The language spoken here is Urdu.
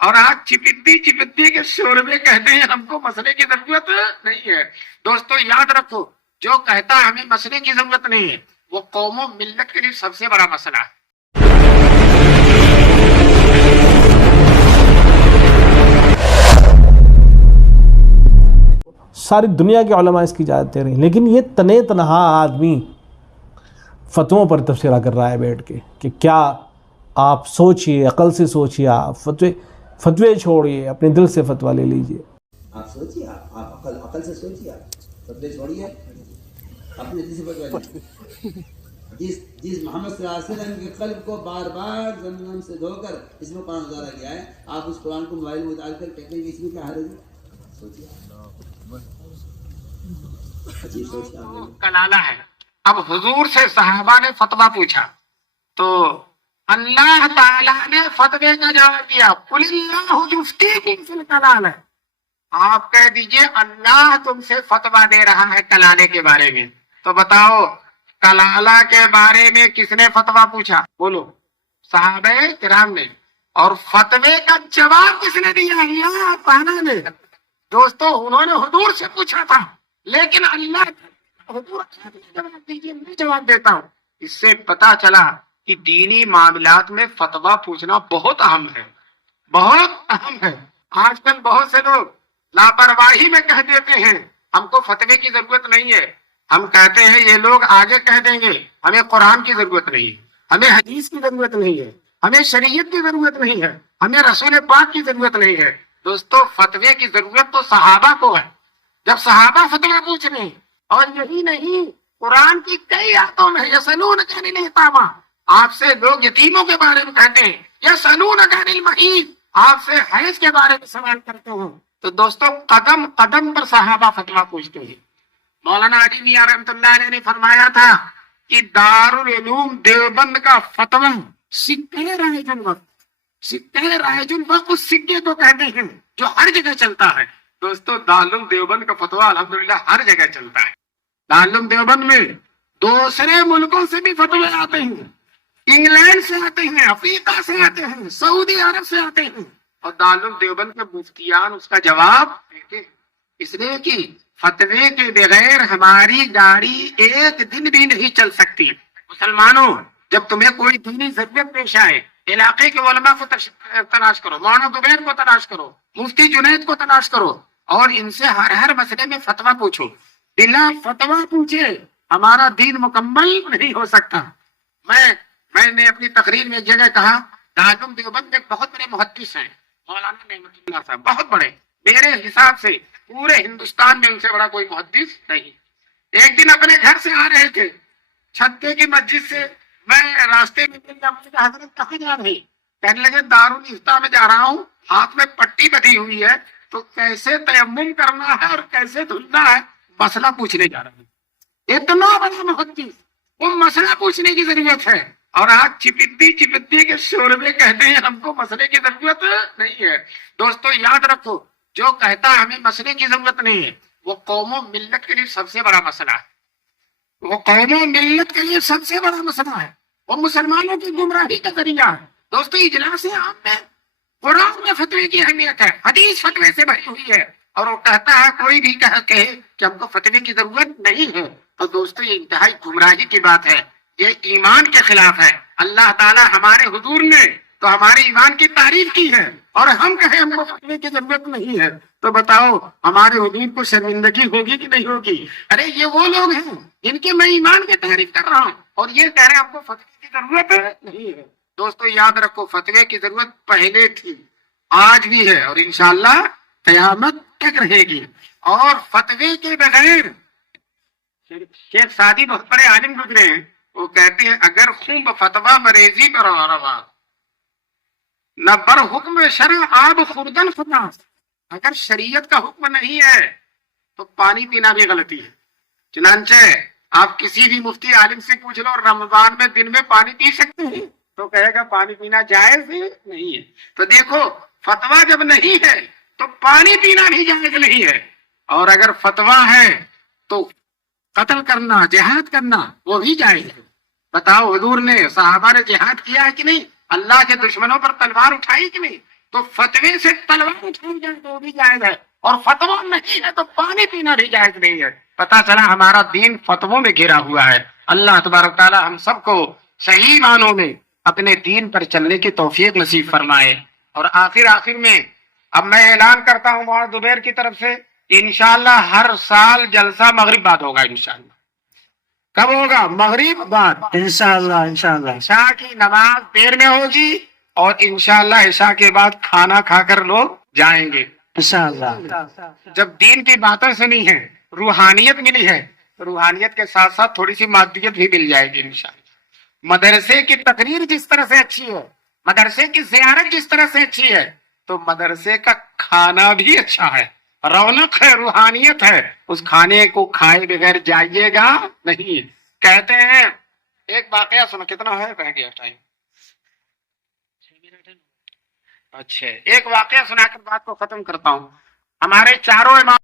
اور آج چپتی کے شور میں کہتے ہیں ہم کو مسئلے کی ضرورت نہیں ہے۔ دوستو یاد رکھو، جو کہتا ہے ہمیں مسئلے کی ضرورت نہیں ہے وہ قوم و ملت کے لیے سب سے بڑا مسئلہ ہے۔ ساری دنیا کے علماء اس کی اجازت دے رہے ہیں، لیکن یہ تنے تنہا آدمی فتووں پر تبصرہ کر رہا ہے بیٹھ کے کہ کیا آپ سوچئے، عقل سے سوچئے، آپ فتوے چھوڑیے، اپنے دل سے فتویٰ لے لیجئے۔ آپ سوچیے، آپ عقل سے سوچیے، آپ فتوے چھوڑیے، اپنے دل سے فتویٰ لیجیے۔ جس محمد صلی اللہ علیہ وسلم کے قلب کو بار بار زمزم سے دھو کر اس میں قرآن اتارا گیا ہے، آپ اس قرآن کو موبائل میں اتار کر کہتے ہیں کہ اس میں کیا حرج ہے؟ سوچیے، عجیب سوچ کلالہ ہے۔ اب حضور سے صحابہ نے فتویٰ پوچھا تو اللہ تعالیٰ نے فتوے کا جواب دیا، قل اللہ یفتیکم فی الکلالہ، آپ کہہ دیجئے اللہ تم سے فتویٰ دے رہا ہے کلالے کے بارے میں۔ تو بتاؤ کلالہ کے بارے میں کس نے فتویٰ پوچھا؟ بولو، صحابہ کرام نے۔ اور فتوے کا جواب کس نے دیا؟ اللہ تعالیٰ نے۔ دوستو انہوں نے حضور سے پوچھا تھا، لیکن اللہ حضور جواب دیجیے، میں جواب دیتا ہوں۔ اس سے پتا چلا کہ دینی معاملات میں فتویٰ پوچھنا بہت اہم ہے، بہت اہم ہے۔ آج کل بہت سے لوگ لاپرواہی میں کہہ دیتے ہیں ہم کو فتوے کی ضرورت نہیں ہے۔ ہم کہتے ہیں یہ لوگ آگے کہہ دیں گے ہمیں قرآن کی ضرورت نہیں ہے، ہمیں حدیث کی ضرورت نہیں ہے، ہمیں شریعت کی ضرورت نہیں ہے، ہمیں رسول پاک کی ضرورت نہیں ہے۔ دوستو فتوے کی ضرورت تو صحابہ کو ہے، جب صحابہ فتویٰ پوچھ رہے ہیں۔ اور یہی نہیں، قرآن کی کئی آیتوں میں یسألونک عن الیتامی، آپ سے لوگ یتیموں کے بارے میں کہتے ہیں، یسألونک عن المحیض، آپ سے حیض کے بارے میں سوال کرتے ہیں۔ تو دوستو قدم قدم پر صحابہ فتویٰ پوچھتے ہیں۔ مولانا علی میاں رحمۃ اللہ علیہ نے فرمایا تھا کہ دارالعلوم دیوبند کا فتویٰ سکہ رائج الوقت، سکہ رائج الوقت اس سکے کو کہتے ہیں جو ہر جگہ چلتا ہے۔ دوستو دارالعلوم دیوبند کا فتویٰ الحمدللہ ہر جگہ چلتا ہے۔ دارالعلوم دیوبند میں دوسرے ملکوں سے بھی فتوے آتے ہیں، انگلینڈ سے آتے ہیں، افریقہ سے آتے ہیں، سعودی عرب سے آتے ہیں، اور دارالعلوم دیوبند کے مفتیان اس کا جواب دیتے ہیں۔ اس لیے کہ فتوے کے بغیر ہماری گاڑی ایک دن بھی نہیں چل سکتی۔ مسلمانوں، جب تمہیں کوئی دینی ضرورت پیش آئے، علاقے کے علماء کو تلاش کرو، مولانا زبیر کو تلاش کرو، مفتی جنید کو تلاش کرو، اور ان سے ہر مسئلے میں فتویٰ پوچھو۔ بلا فتویٰ پوچھے ہمارا دین مکمل نہیں ہو سکتا۔ میں نے اپنی تقریر میں ایک جگہ کہا، دارالعلوم دیوبند میں بہت بڑے محدث ہیں، مولانا نعمت اللہ صاحب، بہت بڑے، میرے حساب سے پورے ہندوستان میں ان سے بڑا کوئی محدث نہیں۔ ایک دن اپنے گھر سے آ رہے تھے، چھتے کی مسجد سے، میں راستے میں مل گیا، مجھے حضرت کہاں جا رہے؟ کہنے لگے دارالفتہ میں جا رہا ہوں، ہاتھ میں پٹی بندھی ہوئی ہے، تو کیسے تیمم کرنا ہے اور کیسے دھلنا ہے مسئلہ پوچھنے جا رہے ہیں۔ اتنا بڑا محدث، وہ مسئلہ پوچھنے کی ضرورت ہے، اور آج چپتی کے شور میں کہتے ہیں ہم کو مسئلے کی ضرورت نہیں ہے۔ دوستو یاد رکھو، جو کہتا ہے ہمیں مسئلے کی ضرورت نہیں ہے وہ قوم و ملت کے لیے سب سے بڑا مسئلہ ہے، وہ قوم و ملت کے لیے سب سے بڑا مسئلہ ہے، وہ مسلمانوں کی گمراہی کا ذریعہ ہے۔ دوستو اجلاس عام میں قرآن میں فتوے کی اہمیت ہے، حدیث فتوے سے بھری ہوئی ہے، اور وہ کہتا ہے کوئی بھی کہے کہ ہم کو فتوے کی ضرورت نہیں ہے، تو دوستو یہ انتہائی گمراہی کی بات ہے، یہ ایمان کے خلاف ہے۔ اللہ تعالیٰ ہمارے حضور نے تو ہمارے ایمان کی تعریف کی ہے، اور ہم کہیں ہم کو فتوے کی ضرورت نہیں ہے، تو بتاؤ ہمارے حضور کو شرمندگی ہوگی کہ نہیں ہوگی؟ ارے یہ وہ لوگ ہیں جن کے میں ایمان کی تعریف کر رہا ہوں، اور یہ کہہ رہے ہیں ہم کو فتوے کی ضرورت نہیں ہے۔ دوستو یاد رکھو، فتوے کی ضرورت پہلے تھی، آج بھی ہے، اور انشاءاللہ قیامت تک رہے گی۔ اور فتوے کے بغیر، شیخ سعدی بہت بڑے عالم گزرے ہیں، وہ کہتے ہیں اگر خون فتویٰ مریضی پر روا نہ بر حکم شرع آب خوردن خناس، اگر شریعت کا حکم نہیں ہے تو پانی پینا بھی غلطی ہے۔ چنانچہ آپ کسی بھی مفتی عالم سے پوچھ لو رمضان میں دن میں پانی پی سکتے ہیں تو کہے گا پانی پینا جائز نہیں ہے۔ تو دیکھو فتویٰ جب نہیں ہے تو پانی پینا بھی جائز نہیں ہے، اور اگر فتویٰ ہے تو قتل کرنا، جہاد کرنا وہ بھی جائز ہے۔ بتاؤ حضور نے، صحابہ نے جہاد کیا ہے کہ نہیں؟ اللہ کے دشمنوں پر تلوار اٹھائی کہ نہیں؟ تو فتوے سے تلوار اٹھائی جائے تو بھی جائز ہے، اور فتوا نہیں ہے تو پانی پینا بھی جائز نہیں ہے۔ پتا چلا ہمارا دین فتووں میں گھرا ہوا ہے۔ اللہ تبارک تعالی ہم سب کو صحیح معنوں میں اپنے دین پر چلنے کی توفیق نصیب فرمائے۔ اور آخر میں اب میں اعلان کرتا ہوں معاذ زبیر کی طرف سے، انشاءاللہ ہر سال جلسہ مغرب بعد ہوگا انشاءاللہ۔ کب ہوگا؟ مغرب بعد انشاءاللہ۔ عشاء کی نماز دیر میں ہوگی، اور انشاءاللہ عشاء کے بعد کھانا کھا کر لوگ جائیں گے انشاءاللہ۔ جب دین کی باتیں سنی ہے، روحانیت ملی ہے، روحانیت کے ساتھ ساتھ تھوڑی سی مادیت بھی مل جائے گی انشاءاللہ۔ مدرسے کی تقریر جس طرح سے اچھی ہے، مدرسے کی زیارت جس طرح سے اچھی ہے، تو مدرسے کا کھانا بھی اچھا ہے، رونق ہے، روحانیت ہے۔ اس کھانے کو کھائے بغیر جائیے گا نہیں۔ کہتے ہیں ایک واقعہ سنو، کتنا ہے رہ گیا ٹائم؟ اچھا، ایک واقعہ سنا کر بات کو ختم کرتا ہوں۔ ہمارے چاروں امام